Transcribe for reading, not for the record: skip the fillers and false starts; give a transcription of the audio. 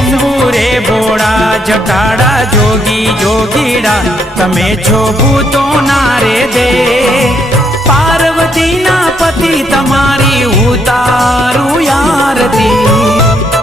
शंभू रे भोळा जटाड़ा जोगी जोगीड़ा तमे छो भूतो ना रे दे पार्वती ना पति तमारी उतारू आरती।